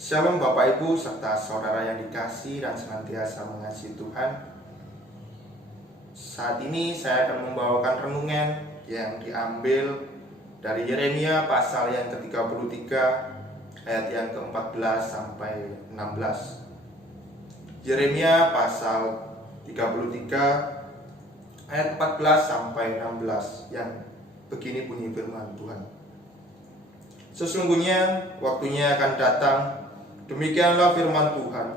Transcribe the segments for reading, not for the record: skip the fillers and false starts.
Shalom Bapak Ibu serta saudara yang dikasihi dan senantiasa mengasihi Tuhan. Saat ini saya akan membawakan renungan yang diambil dari Yeremia pasal yang ke-33 ayat yang ke-14 sampai 16. Yeremia pasal 33 ayat 14 sampai 16 yang begini bunyi firman Tuhan. Sesungguhnya waktunya akan datang, demikianlah firman Tuhan,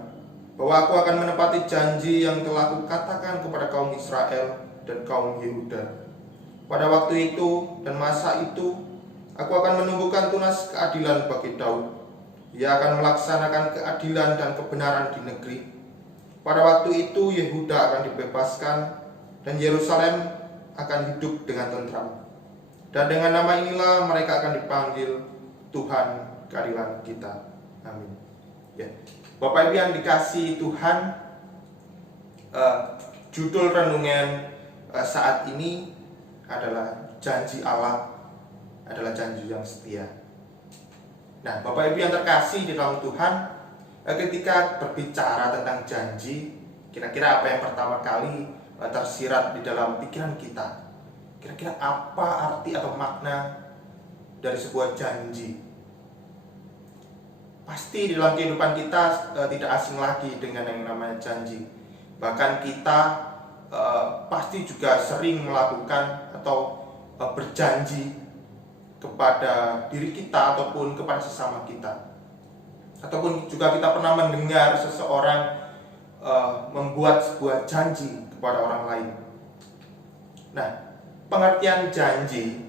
bahwa aku akan menepati janji yang telah kukatakan kepada kaum Israel dan kaum Yehuda. Pada waktu itu dan masa itu, aku akan menumbuhkan tunas keadilan bagi Daud. Ia akan melaksanakan keadilan dan kebenaran di negeri. Pada waktu itu Yehuda akan dibebaskan dan Yerusalem akan hidup dengan tentram. Dan dengan nama inilah mereka akan dipanggil Tuhan keadilan kita. Amin. Ya. Bapak Ibu yang dikasihi Tuhan, judul renungan saat ini adalah janji Allah adalah janji yang setia. Nah, Bapak Ibu yang terkasih di dalam Tuhan, ketika berbicara tentang janji, kira-kira apa yang pertama kali tersirat di dalam pikiran kita? Kira-kira apa arti atau makna dari sebuah janji? Pasti di dalam kehidupan kita tidak asing lagi dengan yang namanya janji. Bahkan kita pasti juga sering melakukan atau berjanji kepada diri kita ataupun kepada sesama kita. Ataupun juga kita pernah mendengar seseorang membuat sebuah janji kepada orang lain. Nah, pengertian janji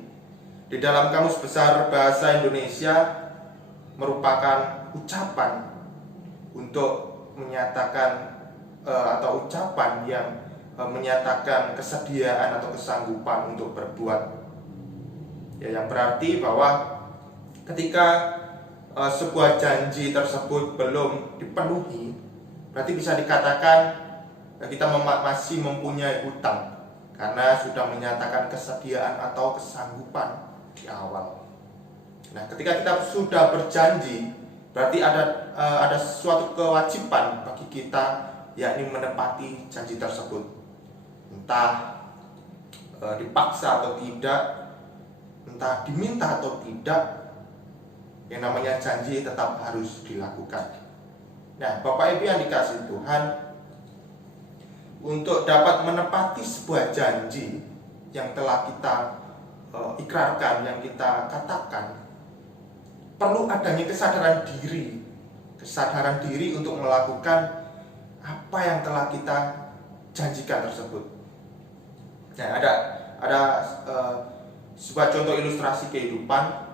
di dalam Kamus Besar Bahasa Indonesia merupakan ucapan untuk menyatakan atau ucapan yang menyatakan kesediaan atau kesanggupan untuk berbuat. Ya, yang berarti bahwa ketika sebuah janji tersebut belum dipenuhi, berarti bisa dikatakan kita masih mempunyai hutang karena sudah menyatakan kesediaan atau kesanggupan di awal. Nah, ketika kita sudah berjanji, berarti ada suatu kewajiban bagi kita, yakni menepati janji tersebut. Entah dipaksa atau tidak, entah diminta atau tidak, yang namanya janji tetap harus dilakukan. Nah, Bapak Ibu yang dikasihi Tuhan, untuk dapat menepati sebuah janji yang telah kita ikrarkan, yang kita katakan, perlu adanya kesadaran diri untuk melakukan apa yang telah kita janjikan tersebut. Nah, ada sebuah contoh ilustrasi kehidupan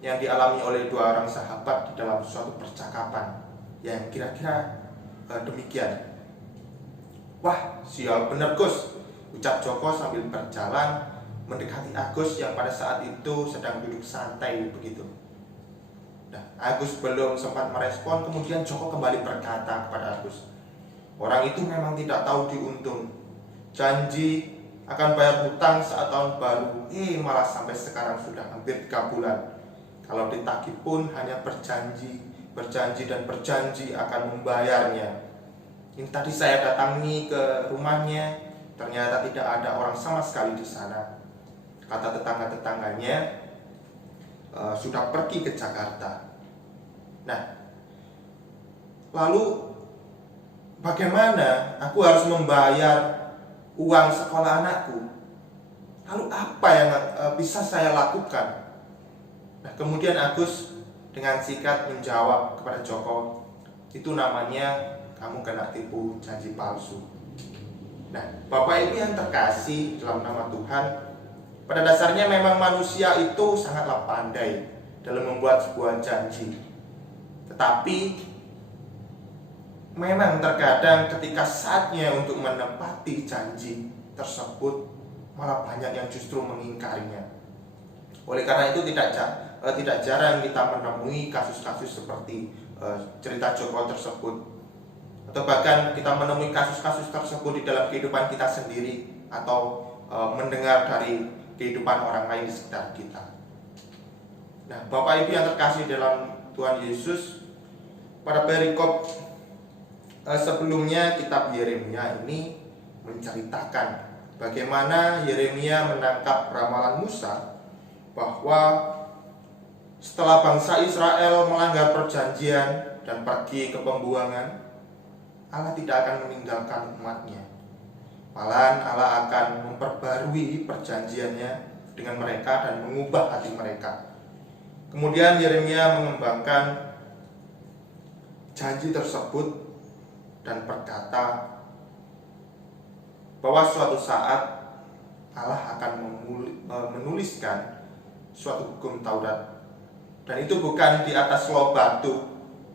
yang dialami oleh dua orang sahabat di dalam suatu percakapan yang kira-kira demikian. Wah, sial bener Gus, ucap Joko sambil berjalan mendekati Agus yang pada saat itu sedang duduk santai begitu. Nah, Agus belum sempat merespon, kemudian Joko kembali berkata kepada Agus, orang itu memang tidak tahu diuntung. Janji akan bayar hutang saat tahun baru, malah sampai sekarang sudah hampir 3 bulan. Kalau ditagih pun hanya berjanji dan berjanji akan membayarnya. Ini tadi saya datangi ke rumahnya, ternyata tidak ada orang sama sekali di sana. Kata tetangga-tetangganya sudah pergi ke Jakarta. Nah, lalu bagaimana aku harus membayar uang sekolah anakku? Lalu apa yang bisa saya lakukan? Nah, kemudian Agus dengan sikat menjawab kepada Joko, itu namanya kamu kena tipu janji palsu. Nah, Bapak Ibu yang terkasih dalam nama Tuhan, pada dasarnya memang manusia itu sangatlah pandai dalam membuat sebuah janji. Tetapi memang terkadang ketika saatnya untuk menepati janji tersebut, malah banyak yang justru mengingkarinya. Oleh karena itu tidak jarang kita menemui kasus-kasus seperti cerita Joko tersebut, atau bahkan kita menemui kasus-kasus tersebut di dalam kehidupan kita sendiri, atau mendengar dari kehidupan orang lain di sekitar kita. Nah, Bapak Ibu yang terkasih dalam Tuhan Yesus, Pada perikop sebelumnya, kitab Yeremia ini menceritakan bagaimana Yeremia menangkap ramalan Musa bahwa setelah bangsa Israel melanggar perjanjian dan pergi ke pembuangan, Allah tidak akan meninggalkan umatnya. Malahan Allah akan memperbarui perjanjiannya dengan mereka dan mengubah hati mereka. Kemudian Yeremia mengembangkan janji tersebut dan berkata bahwa suatu saat Allah akan menuliskan suatu hukum Taurat, dan itu bukan di atas loh batu,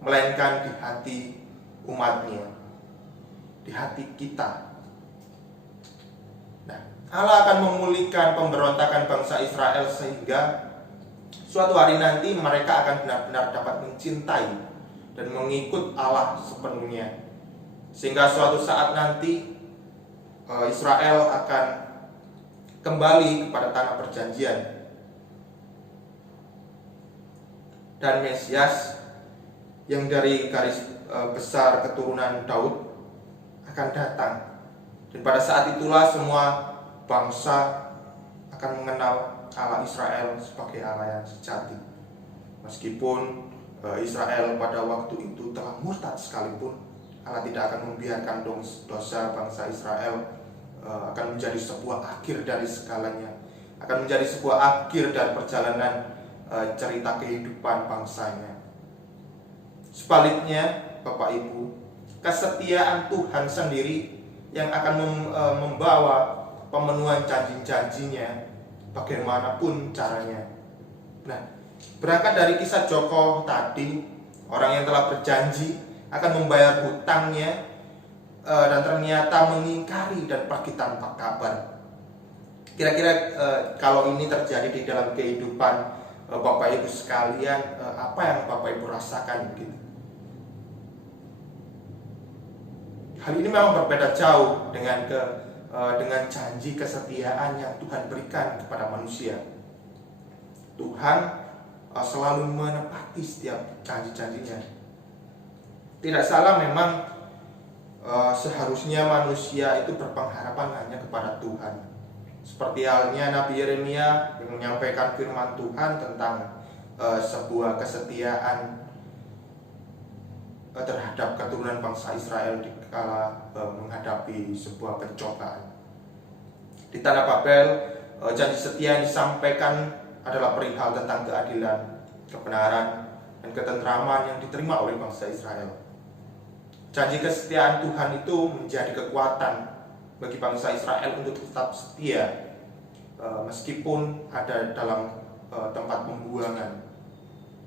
melainkan di hati umatnya, di hati kita. Nah, Allah akan memulihkan pemberontakan bangsa Israel sehingga suatu hari nanti mereka akan benar-benar dapat mencintai dan mengikut Allah sepenuhnya, sehingga suatu saat nanti Israel akan kembali kepada tanah perjanjian, dan Mesias yang dari garis besar keturunan Daud akan datang. Dan pada saat itulah semua bangsa akan mengenal Allah Israel sebagai Allah yang sejati. Meskipun Israel pada waktu itu telah murtad sekalipun, Allah tidak akan membiarkan dosa bangsa Israel akan menjadi sebuah akhir dari segalanya, akan menjadi sebuah akhir dari perjalanan cerita kehidupan bangsanya. Sebaliknya, Bapak Ibu, kesetiaan Tuhan sendiri yang akan membawa pemenuhan janji-janjinya bagaimanapun caranya. Nah, berangkat dari kisah Joko tadi, orang yang telah berjanji akan membayar hutangnya dan ternyata mengingkari dan pergi tanpa kabar. Kira-kira kalau ini terjadi di dalam kehidupan Bapak Ibu sekalian, apa yang Bapak Ibu rasakan begitu? Hal ini memang berbeda jauh dengan janji kesetiaan yang Tuhan berikan kepada manusia. Tuhan selalu menepati setiap janji-janjinya. Tidak salah memang seharusnya manusia itu berpengharapan hanya kepada Tuhan. Seperti halnya Nabi Yeremia yang menyampaikan firman Tuhan tentang sebuah kesetiaan terhadap keturunan bangsa Israel dikala menghadapi sebuah pencobaan. Di tanah Babel, janji setia yang disampaikan adalah perihal tentang keadilan, kebenaran, dan ketentraman yang diterima oleh bangsa Israel. Janji kesetiaan Tuhan itu menjadi kekuatan bagi bangsa Israel untuk tetap setia meskipun ada dalam tempat pembuangan.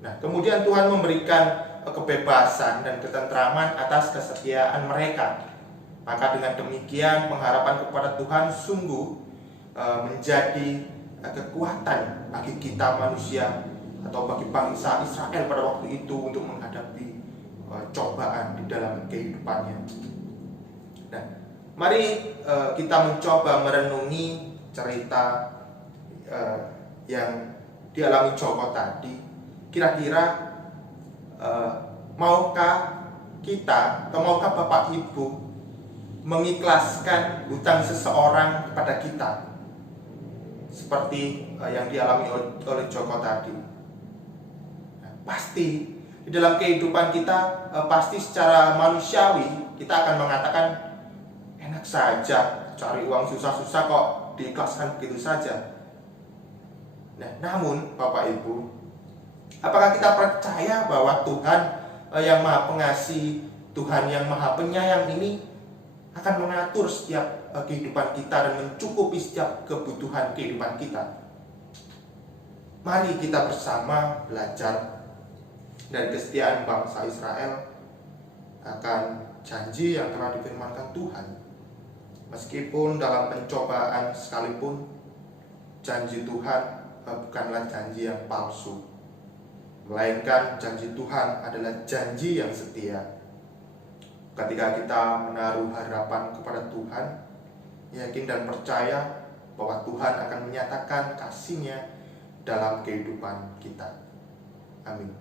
Nah, kemudian Tuhan memberikan kebebasan dan ketentraman atas kesetiaan mereka. Maka dengan demikian pengharapan kepada Tuhan sungguh menjadi kekuatan bagi kita manusia atau bagi bangsa Israel pada waktu itu untuk menghadapi cobaan di dalam kehidupannya. Nah, mari kita mencoba merenungi cerita yang dialami Joko tadi. Kira-kira maukah kita atau maukah Bapak Ibu mengikhlaskan hutang seseorang kepada kita seperti yang dialami oleh Joko tadi? Nah, pasti di dalam kehidupan kita pasti secara manusiawi kita akan mengatakan enak saja, cari uang susah-susah kok diikhlaskan begitu saja. Nah, namun Bapak Ibu, apakah kita percaya bahwa Tuhan yang Maha Pengasih, Tuhan yang Maha Penyayang ini akan mengatur setiap kehidupan kita dan mencukupi setiap kebutuhan kehidupan kita? Mari kita bersama belajar dari kesetiaan bangsa Israel akan janji yang telah difirmankan Tuhan. Meskipun dalam pencobaan sekalipun, janji Tuhan bukanlah janji yang palsu, melainkan janji Tuhan adalah janji yang setia. Ketika kita menaruh harapan kepada Tuhan, yakin dan percaya bahwa Tuhan akan menyatakan kasih-Nya dalam kehidupan kita. Amin.